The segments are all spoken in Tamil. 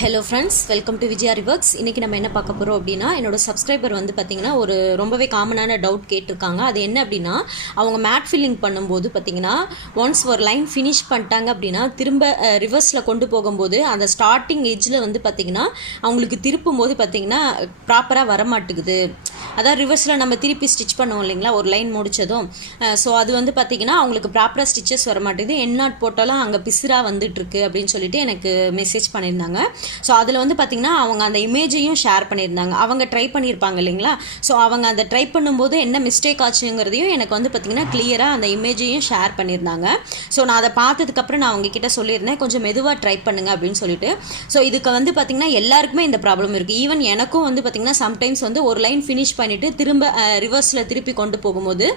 Hello friends, welcome to Vijayari works. இன்றைக்கி நம்ம என்ன பார்க்க போகிறோம் அப்படின்னா, என்னோடய சப்ஸ்கிரைபர் வந்து பார்த்திங்கன்னா ஒரு ரொம்பவே காமனான டவுட் கேட்டிருக்காங்க. அது என்ன அப்படின்னா, அவங்க மேட் ஃபில்லிங் பண்ணும்போது பார்த்திங்கன்னா ஒன்ஸ் ஒரு லைன் ஃபினிஷ் பண்ணிட்டாங்க அப்படின்னா திரும்ப ரிவர்ஸில் கொண்டு போகும்போது அந்த ஸ்டார்டிங் எஜ்ஜில் வந்து பார்த்திங்கன்னா அவங்களுக்கு திருப்பும் போது பார்த்திங்கன்னா ப்ராப்பராக வரமாட்டேங்குது. அதாவது ரிவர்ஸில் நம்ம திருப்பி ஸ்டிச் பண்ணுவோம் இல்லைங்களா, ஒரு லைன் முடித்ததும். ஸோ அது வந்து பார்த்திங்கன்னா அவங்களுக்கு ப்ராப்பராக ஸ்டிச்சஸ் வர மாட்டேங்குது. எண்ணாட் போட்டாலும் அங்கே பிசுராக வந்துட்டுருக்கு அப்படின்னு சொல்லிட்டு எனக்கு மெசேஜ் பண்ணியிருந்தாங்க. ஸோ அதில் வந்து பார்த்திங்கன்னா அவங்க அந்த இமேஜையும் ஷேர் பண்ணியிருந்தாங்க. அவங்க ட்ரை பண்ணியிருப்பாங்க இல்லைங்களா. ஸோ அவங்க அதை ட்ரை பண்ணும்போது என்ன மிஸ்டேக் ஆச்சுங்கிறதையும் எனக்கு வந்து பார்த்திங்கன்னா கிளியராக அந்த இமேஜையும் ஷேர் பண்ணியிருந்தாங்க. ஸோ நான் அதை பார்த்ததுக்கப்புறம் நான் அவங்கக்கிட்ட சொல்லியிருந்தேன், கொஞ்சம் மெதுவாக ட்ரை பண்ணுங்க அப்படின்னு சொல்லிட்டு. ஸோ இதுக்கு வந்து பார்த்திங்கன்னா எல்லாருக்குமே இந்த ப்ராப்ளம் இருக்குது. ஈவன் எனக்கும் வந்து பார்த்திங்கன்னா சம்டைம்ஸ் வந்து ஒரு லைன் ஃபினிஷ் பண்ணிவிட்டு திரும்ப ரிவர்ஸில் திருப்பி கொண்டு போகும்போது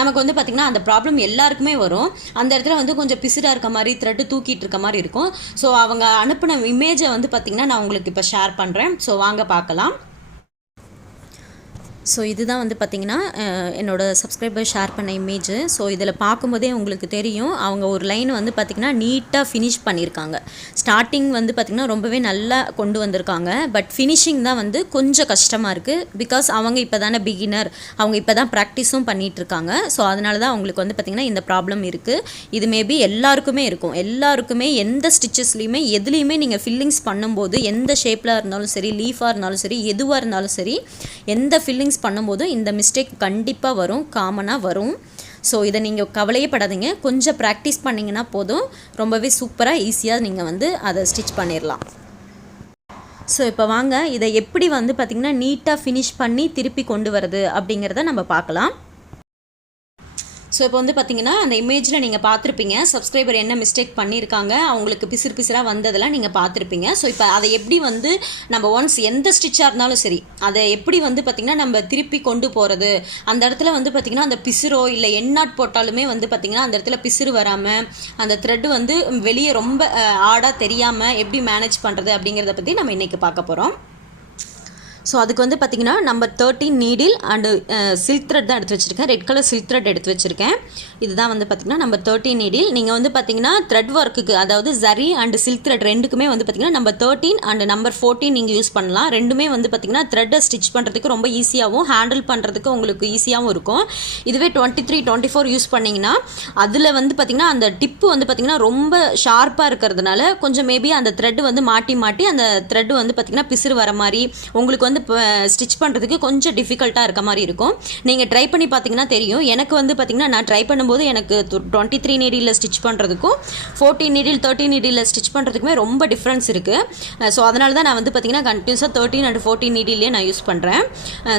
நமக்கு வந்து பார்த்திங்கன்னா அந்த ப்ராப்ளம் எல்லாருக்குமே வரும். அந்த இடத்துல வந்து கொஞ்சம் பிசுராக இருக்க மாதிரி, த்ரெட்டு தூக்கிட்டு இருக்க மாதிரி இருக்கும். ஸோ அவங்க அனுப்பின இமேஜை வந்து பார்த்திங்கன்னா நான் உங்களுக்கு இப்போ ஷேர் பண்ணுறேன். ஸோ வாங்க பார்க்கலாம். ஸோ இதுதான் வந்து பார்த்திங்கன்னா என்னோடய சப்ஸ்கிரைபர் ஷேர் பண்ண இமேஜ். ஸோ இதில் பார்க்கும்போதே உங்களுக்கு தெரியும், அவங்க ஒரு லைன் வந்து பார்த்திங்கன்னா நீட்டாக ஃபினிஷ் பண்ணியிருக்காங்க. ஸ்டார்டிங் வந்து பார்த்திங்கன்னா ரொம்பவே நல்லா கொண்டு வந்திருக்காங்க. பட் ஃபினிஷிங் தான் வந்து கொஞ்சம் கஷ்டமாக இருக்குது. பிகாஸ் அவங்க இப்போ தானே பிகினர், அவங்க இப்போ தான் ப்ராக்டிஸும் பண்ணிகிட்ருக்காங்க. ஸோ அதனால தான் அவங்களுக்கு வந்து பார்த்திங்கன்னா இந்த ப்ராப்ளம் இருக்குது. இது மேபி எல்லாருக்குமே இருக்கும். எல்லாருக்குமே எந்த ஸ்டிச்சஸ்லையுமே எதுலேயுமே நீங்கள் ஃபில்லிங்ஸ் பண்ணும்போது, எந்த ஷேப்பில் இருந்தாலும் சரி, லீஃபாக இருந்தாலும் சரி, எதுவாக இருந்தாலும் சரி, எந்த ஃபில்லிங்ஸ் பண்ணும்போது இந்த மிஸ்டேக் கண்டிப்பாக வரும், காமனாக வரும். ஸோ இதை நீங்கள் கவலையே படாதீங்க. கொஞ்சம் ப்ராக்டிஸ் பண்ணிங்கன்னா போதும், ரொம்பவே சூப்பராக ஈஸியாக நீங்கள் வந்து அதை ஸ்டிச் பண்ணிடலாம். ஸோ இப்போ வாங்க இதை எப்படி வந்து பார்த்திங்கன்னா நீட்டாக ஃபினிஷ் பண்ணி திருப்பி கொண்டு வரது அப்படிங்கிறத நம்ம பார்க்கலாம். ஸோ இப்போ வந்து பார்த்திங்கன்னா அந்த இமேஜில் நீங்கள் பார்த்துருப்பீங்க சப்ஸ்கிரைபர் என்ன மிஸ்டேக் பண்ணியிருக்காங்க, அவங்களுக்கு பிசுராக வந்ததெல்லாம் நீங்கள் பார்த்துருப்பீங்க. ஸோ இப்போ அதை எப்படி வந்து நம்ம ஒன்ஸ் எந்த ஸ்டிச்சாக இருந்தாலும் சரி, அதை எப்படி வந்து பார்த்திங்கன்னா நம்ம திருப்பி கொண்டு போகிறது, அந்த இடத்துல வந்து பார்த்திங்கன்னா அந்த பிசுரோ இல்லை எண்ணாட் போட்டாலுமே வந்து பார்த்திங்கன்னா அந்த இடத்துல பிசுறு வராமல், அந்த த்ரெட்டு வந்து வெளியே ரொம்ப ஆடாக தெரியாமல் எப்படி மேனேஜ் பண்ணுறது அப்படிங்கிறத பற்றி நம்ம இன்றைக்கி பார்க்க போகிறோம். ஸோ அதுக்கு வந்து பார்த்திங்கன்னா number 13 needle and silk thread தான் எடுத்து வச்சுருக்கேன். ரெட் கலர் சில்க் த்ரெட் எடுத்து வச்சுருக்கேன். இதுதான் வந்து பார்த்திங்கன்னா நம்பர் 13 நீடில். நீங்கள் வந்து பார்த்திங்கன்னா த்ரெட் ஒர்க்குக்கு, அதாவது ஜரி அண்டு சில்க் த்ரெட் ரெண்டுக்குமே வந்து பார்த்திங்கன்னா நம்பர் 13 அண்டு நம்பர் 14 நீங்கள் யூஸ் பண்ணலாம். ரெண்டுமே வந்து பார்த்திங்கன்னா த்ரெட்டை ஸ்டிச் பண்ணுறதுக்கு ரொம்ப ஈஸியாகவும் ஹேண்டில் பண்ணுறதுக்கு உங்களுக்கு ஈஸியாகவும் இருக்கும். இதுவே 23, 24 யூஸ் பண்ணிங்கன்னா அதில் வந்து பார்த்திங்கன்னா அந்த டிப்பு வந்து பார்த்திங்கன்னா ரொம்ப ஷார்ப்பாக இருக்கிறதுனால கொஞ்சம் மேபி அந்த த்ரெட் வந்து மாட்டி அந்த த்ரெட் வந்து பார்த்திங்கன்னா பிசுறு வர மாதிரி உங்களுக்கு வந்து ஸ்டிச் பண்ணுறதுக்கு கொஞ்சம் டிஃபிகல்ட்டாக இருக்க மாதிரி இருக்கும். நீங்கள் ட்ரை பண்ணி பார்த்தீங்கன்னா தெரியும். எனக்கு வந்து பார்த்திங்கன்னா நான் ட்ரை பண்ணும்போது எனக்கு 23 நீடியில் ஸ்டிச் பண்ணுறதுக்கும் 14 நீடில் 13 நீடியில் ஸ்டிச் பண்ணுறதுக்குமே ரொம்ப டிஃப்ரென்ஸ் இருக்குது. ஸோ அதனால தான் நான் வந்து பார்த்திங்கன்னா கண்டினியூஸாக 13 அண்ட் 14 நீடிலே நான் யூஸ் பண்ணுறேன்.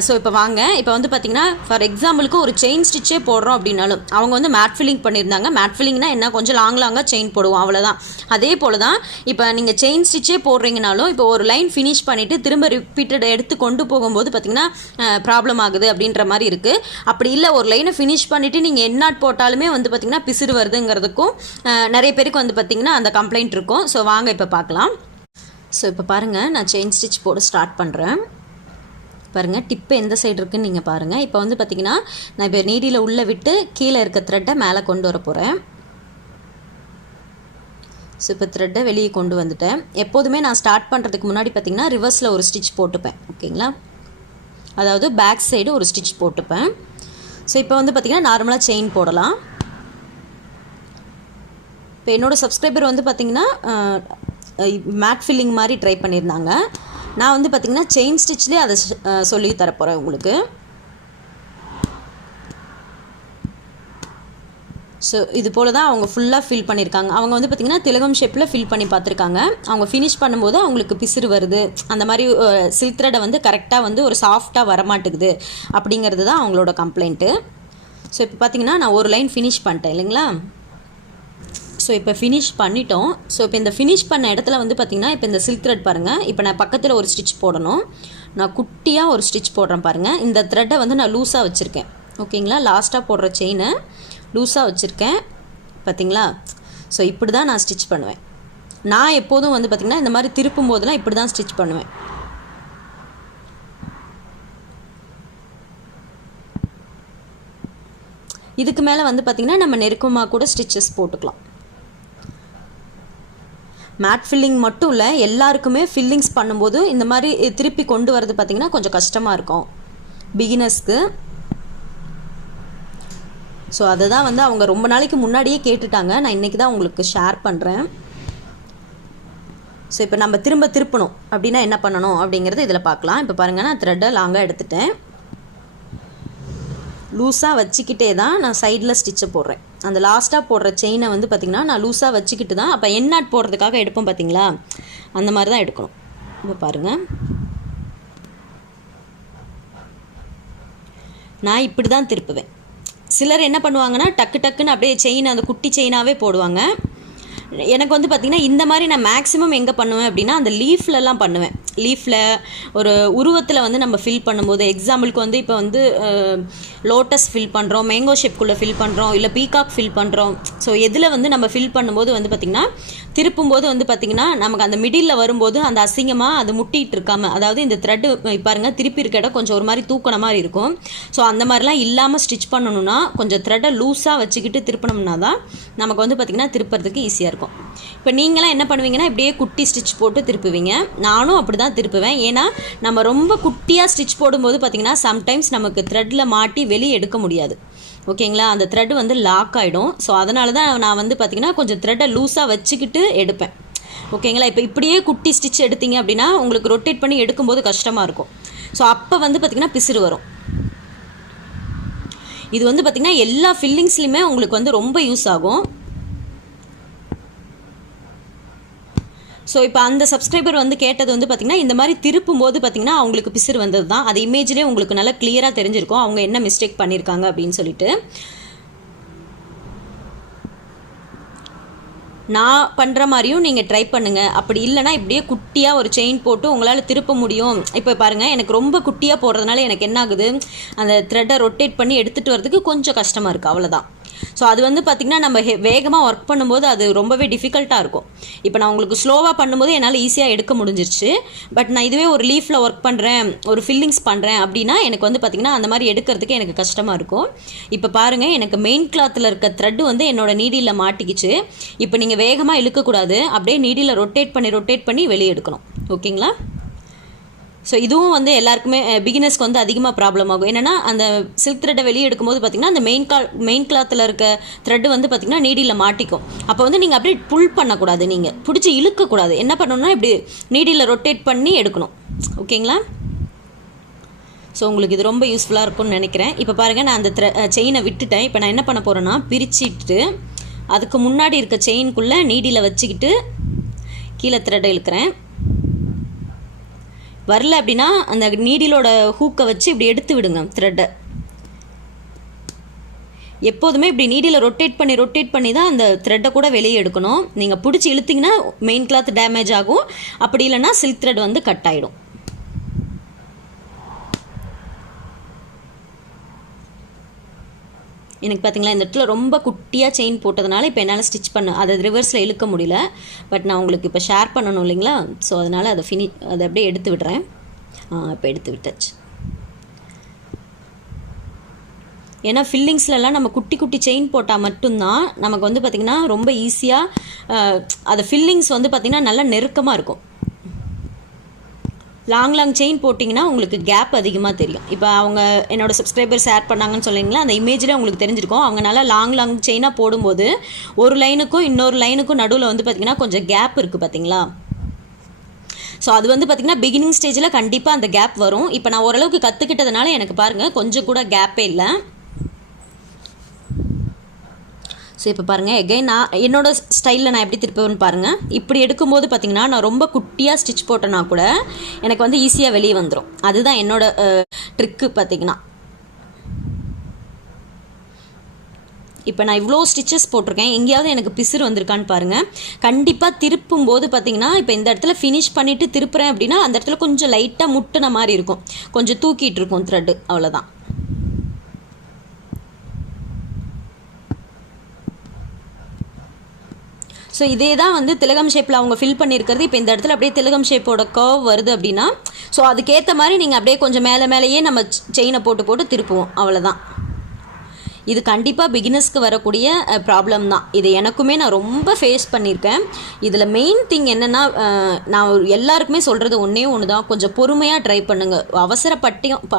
ஸோ இப்போ வாங்க, இப்போ வந்து பார்த்திங்கன்னா ஃபார் எக்ஸாம்பிளுக்கு ஒரு செயின் ஸ்டிச்சே போடுறோம் அப்படின்னாலும் அவங்க வந்து மேட் ஃபில்லிங் பண்ணியிருந்தாங்க. மேட் ஃபில்லிங்னா என்ன, கொஞ்சம் லாங்காக செயின் போடுவோம், அவ்வளோதான். அதே போல் தான் இப்போ நீங்கள் செயின் ஸ்டிச்சே போடுறீங்கனாலும் இப்போ ஒரு லைன் ஃபினிஷ் பண்ணிவிட்டு திரும்ப ரிப்பீட்டட் எடுத்து கொண்டு போகும்போது பார்த்திங்கன்னா ப்ராப்ளம் ஆகுது அப்படின்ற மாதிரி இருக்குது. அப்படி இல்லை, ஒரு லைனை ஃபினிஷ் பண்ணிவிட்டு நீங்கள் எண்ணாட் போட்டாலுமே வந்து பார்த்திங்கன்னா பிசுறு வருதுங்கிறதுக்கும் நிறைய பேருக்கு வந்து பார்த்திங்கன்னா அந்த கம்ப்ளைண்ட் இருக்கும். ஸோ வாங்க இப்போ பார்க்கலாம். ஸோ இப்போ பாருங்கள், நான் செயின் ஸ்டிச் போட ஸ்டார்ட் பண்ணுறேன். பாருங்கள், டிப்பு எந்த சைடு இருக்குதுன்னு நீங்கள் பாருங்கள். இப்போ வந்து பார்த்திங்கன்னா நான் இப்போ நீடியில் உள்ளே விட்டு கீழே இருக்க த்ரெட்டை மேலே கொண்டு வர போகிறேன். ஸோ இப்போ த்ரெட்டை வெளியே கொண்டு வந்துட்டேன். எப்போதுமே நான் ஸ்டார்ட் பண்ணுறதுக்கு முன்னாடி பார்த்திங்கன்னா ரிவர்ஸில் ஒரு ஸ்டிச் போட்டுப்பேன், ஓகேங்களா. அதாவது பேக் சைடு ஒரு ஸ்டிச் போட்டுப்பேன். ஸோ இப்போ வந்து பார்த்திங்கன்னா நார்மலாக செயின் போடலாம். இப்போ என்னோடய சப்ஸ்கிரைபர் வந்து பார்த்திங்கன்னா மேட் ஃபில்லிங் மாதிரி ட்ரை பண்ணியிருந்தாங்க. நான் வந்து பார்த்திங்கன்னா செயின் ஸ்டிச்லேயே அதை சொல்லி தரப்போகிறேன் உங்களுக்கு. ஸோ இது போல் தான் அவங்க ஃபுல்லாக ஃபில் பண்ணியிருக்காங்க. அவங்க வந்து பார்த்திங்கன்னா திலகம் ஷேப்பில் ஃபில் பண்ணி பார்த்துருக்காங்க. அவங்க ஃபினிஷ் பண்ணும்போது அவங்களுக்கு பிசுறு வருது, அந்த மாதிரி சில்க் த்ரெட்டை வந்து கரெக்டாக வந்து ஒரு சாஃப்டாக வரமாட்டேங்குது அப்படிங்கிறது தான் அவங்களோட கம்ப்ளைண்ட்டு. ஸோ இப்போ பார்த்திங்கன்னா நான் ஒரு லைன் ஃபினிஷ் பண்ணிட்டேன் இல்லைங்களா. ஸோ இப்போ ஃபினிஷ் பண்ணிட்டோம். ஸோ இப்போ இந்த ஃபினிஷ் பண்ண இடத்துல வந்து பார்த்திங்கன்னா இப்போ இந்த சில்க் த்ரெட் பாருங்கள். இப்போ நான் பக்கத்தில் ஒரு ஸ்டிச் போடணும். நான் குட்டியாக ஒரு ஸ்டிச் போடுறேன் பாருங்கள். இந்த த்ரெட்டை வந்து நான் லூஸாக வச்சுருக்கேன், ஓகேங்களா. லாஸ்ட்டாக போடுற செயினை லூஸாக வச்சுருக்கேன் பார்த்திங்களா. ஸோ இப்படி தான் நான் ஸ்டிச் பண்ணுவேன். நான் எப்போதும் வந்து பார்த்திங்கன்னா இந்த மாதிரி திருப்பும் போதெல்லாம் இப்படி தான் ஸ்டிச் பண்ணுவேன். இதுக்கு மேலே வந்து பார்த்திங்கன்னா நம்ம நெருக்கமாக கூட ஸ்டிச்சஸ் போட்டுக்கலாம். மேட் ஃபில்லிங் மட்டும் இல்லை, எல்லாருக்குமே ஃபில்லிங்ஸ் பண்ணும்போது இந்த மாதிரி திருப்பி கொண்டு வரது பார்த்திங்கன்னா கொஞ்சம் கஷ்டமாக இருக்கும் பிகினர்ஸ்க்கு. ஸோ அதை தான் வந்து அவங்க ரொம்ப நாளைக்கு முன்னாடியே கேட்டுட்டாங்க, நான் இன்றைக்கி தான் உங்களுக்கு ஷேர் பண்ணுறேன். ஸோ இப்போ நம்ம திருப்பணும் அப்படின்னா என்ன பண்ணணும் அப்படிங்கிறது இதில் பார்க்கலாம். இப்போ பாருங்கள், நான் த்ரெட்டை லாங்காக எடுத்துட்டேன். லூஸாக வச்சுக்கிட்டே தான் நான் சைடில் ஸ்டிச்சை போடுறேன். அந்த லாஸ்ட்டாக போடுற செயினை வந்து பார்த்திங்கன்னா நான் லூஸாக வச்சுக்கிட்டு தான் அப்போ எண்ணாட் போடுறதுக்காக எடுப்போம் பார்த்திங்களா, அந்த மாதிரி தான் எடுக்கணும். இப்போ பாருங்கள், நான் இப்படி தான் திருப்புவேன். சிலர் என்ன பண்ணுவாங்கன்னா டக்குன்னு அப்படியே செயின் அந்த குட்டி செயினாகவே போடுவாங்க. எனக்கு வந்து பார்த்திங்கன்னா இந்த மாதிரி நான் மேக்ஸிமம் எங்கே பண்ணுவேன் அப்படின்னா அந்த லீஃப்லலாம் பண்ணுவேன். லீஃபில் ஒரு உருவத்தில் வந்து நம்ம ஃபில் பண்ணும்போது, எக்ஸாம்பிளுக்கு வந்து இப்போ வந்து லோட்டஸ் ஃபில் பண்ணுறோம், மேங்கோ ஷேப்குள்ளே ஃபில் பண்ணுறோம், இல்லை பீகாக் ஃபில் பண்ணுறோம். ஸோ எதில் வந்து நம்ம ஃபில் பண்ணும்போது வந்து பார்த்திங்கன்னா திருப்பும்போது வந்து பார்த்திங்கன்னா நமக்கு அந்த மிடில் வரும்போது அந்த அசிங்கமாக அது முட்டிகிட்டு இருக்காமல், அதாவது இந்த த்ரெட்டு பாருங்கள் திருப்பி இருக்க இடம் கொஞ்சம் ஒரு மாதிரி தூக்கின மாதிரி இருக்கும். ஸோ அந்த மாதிரிலாம் இல்லாமல் ஸ்டிச் பண்ணணுன்னா கொஞ்சம் த்ரெட்டை லூஸாக வச்சுக்கிட்டு திருப்பினோம்னா தான் நமக்கு வந்து பார்த்திங்கன்னா திருப்புறதுக்கு ஈஸியாக இருக்கும். இப்போ நீங்களாம் என்ன பண்ணுவீங்கன்னா இப்படியே குட்டி ஸ்டிச் போட்டு திருப்புவீங்க. நானும் அப்படி தான் திருப்புவேன். ஏன்னா நம்ம ரொம்ப குட்டியாக ஸ்டிச் போடும்போது பார்த்திங்கன்னா சம்டைம்ஸ் நமக்கு த்ரெட்டில் மாட்டி வெளியே எடுக்க முடியாது. ஓகேங்களா, அந்த த்ரெட் வந்து லாக் ஆகிடும். ஸோ அதனால தான் நான் வந்து பார்த்திங்கன்னா கொஞ்சம் த்ரெட்டை லூஸாக வச்சுக்கிட்டு எடுப்பேன். ஓகேங்களா, இப்போ இப்படியே குட்டி ஸ்டிச் எடுத்தீங்க அப்படின்னா உங்களுக்கு ரொட்டேட் பண்ணி எடுக்கும்போது கஷ்டமாக இருக்கும். ஸோ அப்போ வந்து பார்த்திங்கன்னா பிசுறு வரும். இது வந்து பார்த்திங்கன்னா எல்லா ஃபில்லிங்ஸ்லையுமே உங்களுக்கு வந்து ரொம்ப யூஸ் ஆகும். ஸோ இப்போ அந்த சப்ஸ்கிரைபர் வந்து கேட்டது வந்து பார்த்திங்கன்னா இந்த மாதிரி திருப்பும் போது பார்த்திங்கன்னா அவங்களுக்கு பிசுறு வந்தது தான். அது இமேஜ்லேயே உங்களுக்கு நல்லா கிளியராக தெரிஞ்சிருக்கும் அவங்க என்ன மிஸ்டேக் பண்ணியிருக்காங்க அப்படின்னு சொல்லிட்டு. நான் பண்ணுற மாதிரியும் நீங்கள் ட்ரை பண்ணுங்கள். அப்படி இல்லைனா இப்படியே குட்டியாக ஒரு செயின் போட்டு உங்களால் திருப்ப முடியும். இப்போ பாருங்கள், எனக்கு ரொம்ப குட்டியாக போடுறதுனால எனக்கு என்ன ஆகுது, அந்த த்ரெட்டை ரொட்டேட் பண்ணி எடுத்துகிட்டு வரதுக்கு கொஞ்சம் கஷ்டமாக இருக்குது, அவ்வளோதான். ஸோ அது வந்து பார்த்திங்கன்னா நம்ம வேகமாக ஒர்க் பண்ணும்போது அது ரொம்பவே டிஃபிகல்ட்டாக இருக்கும். இப்போ நான் உங்களுக்கு ஸ்லோவாக பண்ணும்போது என்னால் ஈஸியாக எடுக்க முடிஞ்சிருச்சு. பட் நான் இதுவே ஒரு லீஃபில் ஒர்க் பண்ணுறேன், ஒரு ஃபில்லிங்ஸ் பண்ணுறேன் அப்படின்னா எனக்கு வந்து பார்த்திங்கன்னா அந்த மாதிரி எடுக்கிறதுக்கு எனக்கு கஷ்டமாக இருக்கும். இப்போ பாருங்கள், எனக்கு மெயின் கிளாத்தில் இருக்க த்ரெட்டு வந்து என்னோடய நீடியில் மாட்டிக்கிச்சு. இப்போ நீங்கள் வேகமாக இழுக்கக்கூடாது, அப்படியே நீடியில் ரொட்டேட் பண்ணி வெளியே எடுக்கணும். ஓகேங்களா. ஸோ இதுவும் வந்து எல்லாருக்குமே பிகினர்ஸ்க்கு வந்து அதிகமாக ப்ராப்ளம் ஆகும். என்னென்னா அந்த சில்க் த்ரெட்டை வெளியே எடுக்கும்போது பார்த்திங்கன்னா அந்த மெயின் கிளாத்தில் இருக்க த்ரெட்டு வந்து பார்த்திங்கன்னா நீடியில் மாட்டிக்கும். அப்போ வந்து நீங்கள் அப்படியே புல் பண்ணக்கூடாது, நீங்கள் பிடிச்சி இழுக்கக்கூடாது. என்ன பண்ணணும்னா இப்படி நீடியில் ரொட்டேட் பண்ணி எடுக்கணும். ஓகேங்களா. ஸோ உங்களுக்கு இது ரொம்ப யூஸ்ஃபுல்லாக இருக்கும்னு நினைக்கிறேன். இப்போ பாருங்கள், நான் அந்த செயினை விட்டுட்டேன். இப்போ நான் என்ன பண்ண போகிறேன்னா பிரிச்சுட்டு அதுக்கு முன்னாடி இருக்க செயின்குள்ளே நீடியில் வச்சுக்கிட்டு கீழே த்ரெட்டை இழுக்கிறேன். வரல அப்படின்னா அந்த நீடிலோட ஹூக்கை வச்சு இப்படி எடுத்து விடுங்க த்ரெட்டை. எப்போதுமே இப்படி நீடியில் ரொட்டேட் பண்ணி தான் அந்த த்ரெட்டை கூட வெளியே எடுக்கணும். நீங்கள் பிடிச்சி இழுத்திங்கன்னா மெயின் கிளாத் டேமேஜ் ஆகும். அப்படி இல்லைன்னா சில்க் த்ரெட் வந்து கட் ஆகிடும். எனக்கு பார்த்திங்களா இந்த இடத்துல ரொம்ப குட்டியாக செயின் போட்டதுனால இப்போ என்னால் ஸ்டிச் அதை ரிவர்ஸில் இழுக்க முடியல. பட் நான் உங்களுக்கு இப்போ ஷேர் பண்ணணும் இல்லைங்களா. ஸோ அதனால் அதை அப்படியே எடுத்து விடுறேன். இப்போ எடுத்து விட்டாச்சு. ஏன்னா ஃபில்லிங்ஸ்லலாம் நம்ம குட்டி செயின் போட்டால் மட்டும்தான் நமக்கு வந்து பார்த்திங்கன்னா ரொம்ப ஈஸியாக அது ஃபில்லிங்ஸ் வந்து பார்த்திங்கன்னா நல்லா நெருக்கமாக இருக்கும். லாங் செயின் போட்டிங்கன்னா உங்களுக்கு கேப் அதிகமாக தெரியும். இப்போ அவங்க என்னோடய சப்ஸ்கிரைபர் ஷேர் பண்ணாங்கன்னு சொல்லிங்களா, அந்த இமேஜில் உங்களுக்கு தெரிஞ்சிருக்கும். அவங்களால லாங் செயினாக போடும்போது ஒரு லைனுக்கும் இன்னொரு லைனுக்கும் நடுவில் வந்து பார்த்திங்கன்னா கொஞ்சம் கேப் இருக்குது பார்த்திங்களா. ஸோ அது வந்து பார்த்திங்கன்னா பிகினிங் ஸ்டேஜில் கண்டிப்பாக அந்த கேப் வரும். இப்போ நான் ஓரளவுக்கு கற்றுக்கிட்டதுனால எனக்கு பாருங்கள் கொஞ்சம் கூட கேப்பே இல்லை. ஸோ இப்போ பாருங்கள், எகைன் நான் என்னோடய ஸ்டைலில் நான் எப்படி திருப்புவேன்னு பாருங்கள். இப்படி எடுக்கும்போது பார்த்திங்கன்னா நான் ரொம்ப குட்டியாக ஸ்டிச் போட்டேன்னா கூட எனக்கு வந்து ஈஸியாக வெளியே வந்துடும். அதுதான் என்னோடய ட்ரிக்கு பார்த்திங்கன்னா. இப்போ நான் இவ்வளோ ஸ்டிச்சஸ் போட்டிருக்கேன், எங்கேயாவது எனக்கு பிசுறு வந்திருக்கான்னு பாருங்கள். கண்டிப்பாக திருப்பும்போது பார்த்திங்கன்னா இப்போ இந்த இடத்துல ஃபினிஷ் பண்ணிவிட்டு திருப்புறேன் அப்படின்னா அந்த இடத்துல கொஞ்சம் லைட்டாக முட்டுன மாதிரி இருக்கும், கொஞ்சம் தூக்கிட்டு இருக்கும் த்ரெட்டு, அவ்வளோதான். ஸோ இதே தான் வந்து திலகம் ஷேப்பில் அவங்க ஃபில் பண்ணியிருக்கிறது. இப்போ இந்த இடத்துல அப்படியே திலகம் ஷேப்போட கர்வ் வருது அப்படின்னா ஸோ அதுக்கேற்ற மாதிரி நீங்கள் அப்படியே கொஞ்சம் மேலேயே நம்ம செயினை போட்டு திருப்புவோம், அவ்வளோதான். இது கண்டிப்பாக பிகினர்ஸ்க்கு வரக்கூடிய ப்ராப்ளம் தான். இது எனக்குமே நான் ரொம்ப ஃபேஸ் பண்ணியிருக்கேன். இதில் மெயின் திங் என்னென்னா, நான் எல்லாருக்குமே சொல்கிறது ஒன்றே ஒன்று தான், கொஞ்சம் பொறுமையாக ட்ரை பண்ணுங்கள்.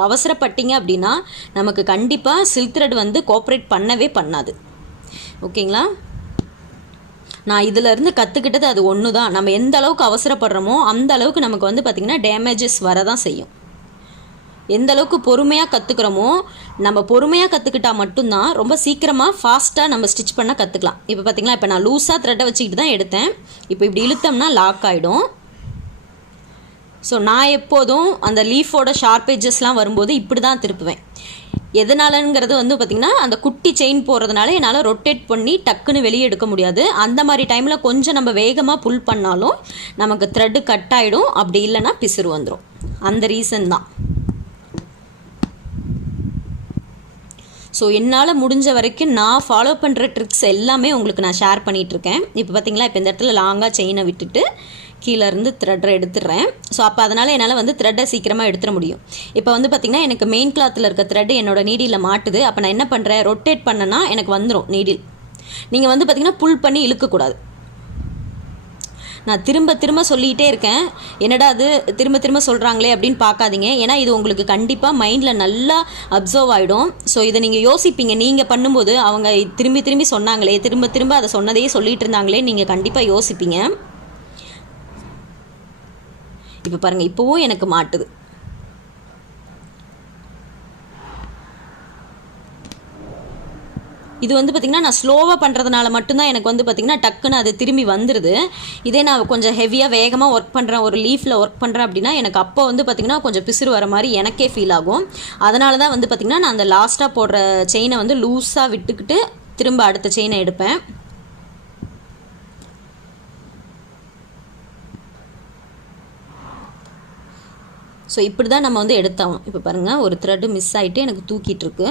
அவசரப்பட்டீங்க அப்படின்னா நமக்கு கண்டிப்பாக சில்க் த்ரெட் வந்து கோஆப்ரேட் பண்ணவே பண்ணாது. ஓகேங்களா? நான் இதிலேருந்து கற்றுக்கிட்டது அது ஒன்று தான். நம்ம எந்த அளவுக்கு அவசரப்படுறோமோ அந்த அளவுக்கு நமக்கு வந்து பார்த்திங்கன்னா டேமேஜஸ் வரதான் செய்யும். எந்த அளவுக்கு பொறுமையாக கற்றுக்குறோமோ, நம்ம பொறுமையாக கற்றுக்கிட்டால் மட்டும்தான் ரொம்ப சீக்கிரமாக ஃபாஸ்ட்டாக நம்ம ஸ்டிச் பண்ண கற்றுக்கலாம். இப்போ பார்த்திங்களா, இப்போ நான் லூஸாக த்ரெட்டை வச்சுக்கிட்டு தான் எடுத்தேன். இப்போ இப்படி இழுத்தோம்னா லாக் ஆகிடும். ஸோ நான் எப்போதும் அந்த லீஃபோட ஷார்ப் எட்ஜஸ்லாம் வரும்போது இப்படி தான் திருப்புவேன். எதனாலங்கிறது வந்து பார்த்திங்கன்னா, அந்த குட்டி செயின் போடுறதுனால என்னால் ரொட்டேட் பண்ணி டக்குன்னு வெளியே எடுக்க முடியாது. அந்த மாதிரி டைமில் கொஞ்சம் நம்ம வேகமாக புல் பண்ணாலும் நமக்கு த்ரெட்டு கட் ஆகிடும். அப்படி இல்லைன்னா பிசுறு வந்துடும். அந்த ரீசன் தான். ஸோ என்னால் முடிஞ்ச வரைக்கும் நான் ஃபாலோ பண்ணுற ட்ரிக்ஸ் எல்லாமே உங்களுக்கு நான் ஷேர் பண்ணிகிட்ருக்கேன். இப்போ பார்த்திங்களா, இப்போ இந்த இடத்துல லாங்காக செயினை விட்டுட்டு கீழேருந்து த்ரெட்டை எடுத்துடுறேன். ஸோ அப்போ அதனால் என்னால் வந்து த்ரெட்டை சீக்கிரமாக எடுத்துட முடியும். இப்போ வந்து பார்த்திங்கன்னா, எனக்கு மெயின் கிளாத்தில் இருக்க த்ரெட்டு என்னோடய நீடியில் மாட்டுது. அப்போ நான் என்ன பண்ணுறேன், ரொட்டேட் பண்ணனா எனக்கு வந்துடும் நீடில். நீங்கள் வந்து பார்த்திங்கன்னா புல் பண்ணி இழுக்கக்கூடாது. நான் திரும்ப திரும்ப சொல்லிகிட்டே இருக்கேன், என்னடா அது திரும்ப திரும்ப சொல்கிறாங்களே அப்படின்னு பார்க்காதீங்க. ஏன்னா இது உங்களுக்கு கண்டிப்பாக மைண்டில் நல்லா அப்சர்வ் ஆகிடும். ஸோ இதை நீங்கள் யோசிப்பீங்க. நீங்கள் பண்ணும்போது அவங்க திரும்பி திரும்பி சொன்னாங்களே, திரும்ப திரும்ப அதை சொன்னதையே சொல்லிகிட்டு இருந்தாங்களே, நீங்கள் கண்டிப்பாக யோசிப்பீங்க. இப்போ பாருங்கள், இப்போவும் எனக்கு மாட்டுது. இது வந்து பார்த்திங்கன்னா நான் ஸ்லோவாக பண்ணுறதுனால மட்டும்தான் எனக்கு வந்து பார்த்திங்கன்னா டக்குன்னு அது திரும்பி வந்துடுது. இதே நான் கொஞ்சம் ஹெவியாக வேகமாக ஒர்க் பண்ணுறேன், ஒரு லீஃபில் ஒர்க் பண்ணுறேன் அப்படின்னா எனக்கு அப்போ வந்து பார்த்திங்கன்னா கொஞ்சம் பிசுறு வர மாதிரி எனக்கே ஃபீல் ஆகும். அதனால தான் வந்து பார்த்திங்கன்னா நான் அந்த லாஸ்ட்டாக போடுற செயினை வந்து லூஸாக விட்டுக்கிட்டு திரும்ப அடுத்த செயினை எடுப்பேன். ஸோ இப்படி தான் நம்ம வந்து எடுத்தாகணும். இப்போ பாருங்கள், ஒரு த்ரெட்டு மிஸ் ஆகிட்டு எனக்கு தூக்கிட்டுருக்கு.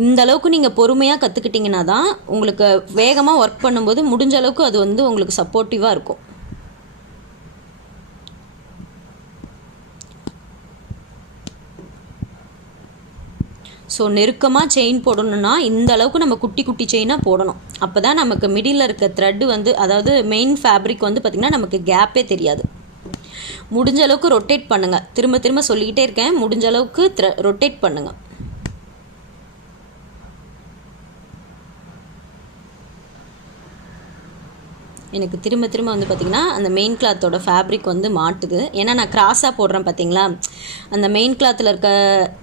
இந்த அளவுக்கு நீங்கள் பொறுமையாக கற்றுக்கிட்டிங்கன்னா தான் உங்களுக்கு வேகமாக ஒர்க் பண்ணும்போது முடிஞ்ச அளவுக்கு அது வந்து உங்களுக்கு சப்போர்ட்டிவாக இருக்கும். ஸோ நெருக்கமாக செயின் போடணுன்னா இந்த அளவுக்கு நம்ம குட்டி குட்டி செயினாக போடணும். அப்போ தான் நமக்கு மிடில் இருக்க த்ரெட்டு வந்து, அதாவது மெயின் ஃபேப்ரிக் வந்து பார்த்திங்கன்னா நமக்கு கேப்பே தெரியாது. முடிஞ்ச அளவுக்கு ரொட்டேட் பண்ணுங்கள். திரும்ப திரும்ப சொல்லிக்கிட்டே இருக்கேன், முடிஞ்ச அளவுக்கு ரொட்டேட் பண்ணுங்கள். எனக்கு திரும்ப திரும்ப வந்து பார்த்திங்கன்னா அந்த மெயின் கிளாத்தோட ஃபேப்ரிக் வந்து மாட்டுது. ஏன்னா நான் கிராஸாக போடுறேன் பார்த்திங்களா, அந்த மெயின் கிளாத்தில் இருக்க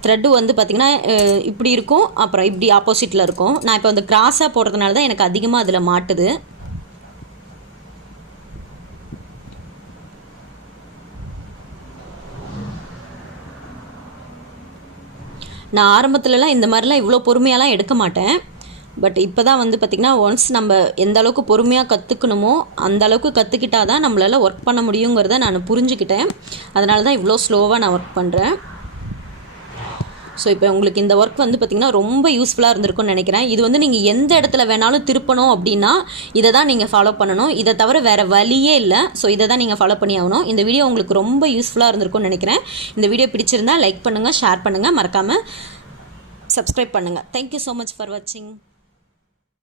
த்ரெட்டு வந்து பார்த்திங்கன்னா இப்படி இருக்கும், அப்புறம் இப்படி ஆப்போசிட்டில் இருக்கும். நான் இப்போ வந்து கிராஸாக போடுறதுனால தான் எனக்கு அதிகமாக அதில் மாட்டுது. நான் ஆரம்பத்துலலாம் இந்த மாதிரிலாம் இவ்வளோ பொறுமையாலாம் எடுக்க மாட்டேன். பட் இப்போ தான் வந்து பார்த்திங்கன்னா ஒன்ஸ் நம்ம எந்த அளவுக்கு பொறுமையாக கற்றுக்கணுமோ அந்த அளவுக்கு கற்றுக்கிட்டா தான் நம்மளால் ஒர்க் பண்ண முடியுங்கிறத நான் புரிஞ்சுக்கிட்டேன். அதனால தான் இவ்வளோ ஸ்லோவாக நான் ஒர்க் பண்ணுறேன். ஸோ இப்போ உங்களுக்கு இந்த ஒர்க் வந்து பார்த்திங்கன்னா ரொம்ப யூஸ்ஃபுல்லாக இருந்திருக்கும்னு நினைக்கிறேன். இது வந்து நீங்கள் எந்த இடத்துல வேணாலும் திருப்பணும் அப்படின்னா இதை தான் நீங்கள் ஃபாலோ பண்ணணும். இதை தவிர வேறு வழியே இல்லை. ஸோ இதை தான் நீங்கள் ஃபாலோ பண்ணி ஆகணும். இந்த வீடியோ உங்களுக்கு ரொம்ப யூஸ்ஃபுல்லாக இருந்திருக்கும்னு நினைக்கிறேன். இந்த வீடியோ பிடிச்சிருந்தால் லைக் பண்ணுங்கள், ஷேர் பண்ணுங்கள், மறக்காமல் சப்ஸ்கிரைப் பண்ணுங்கள். தேங்க்யூ ஸோ மச் ஃபார் வாட்சிங்.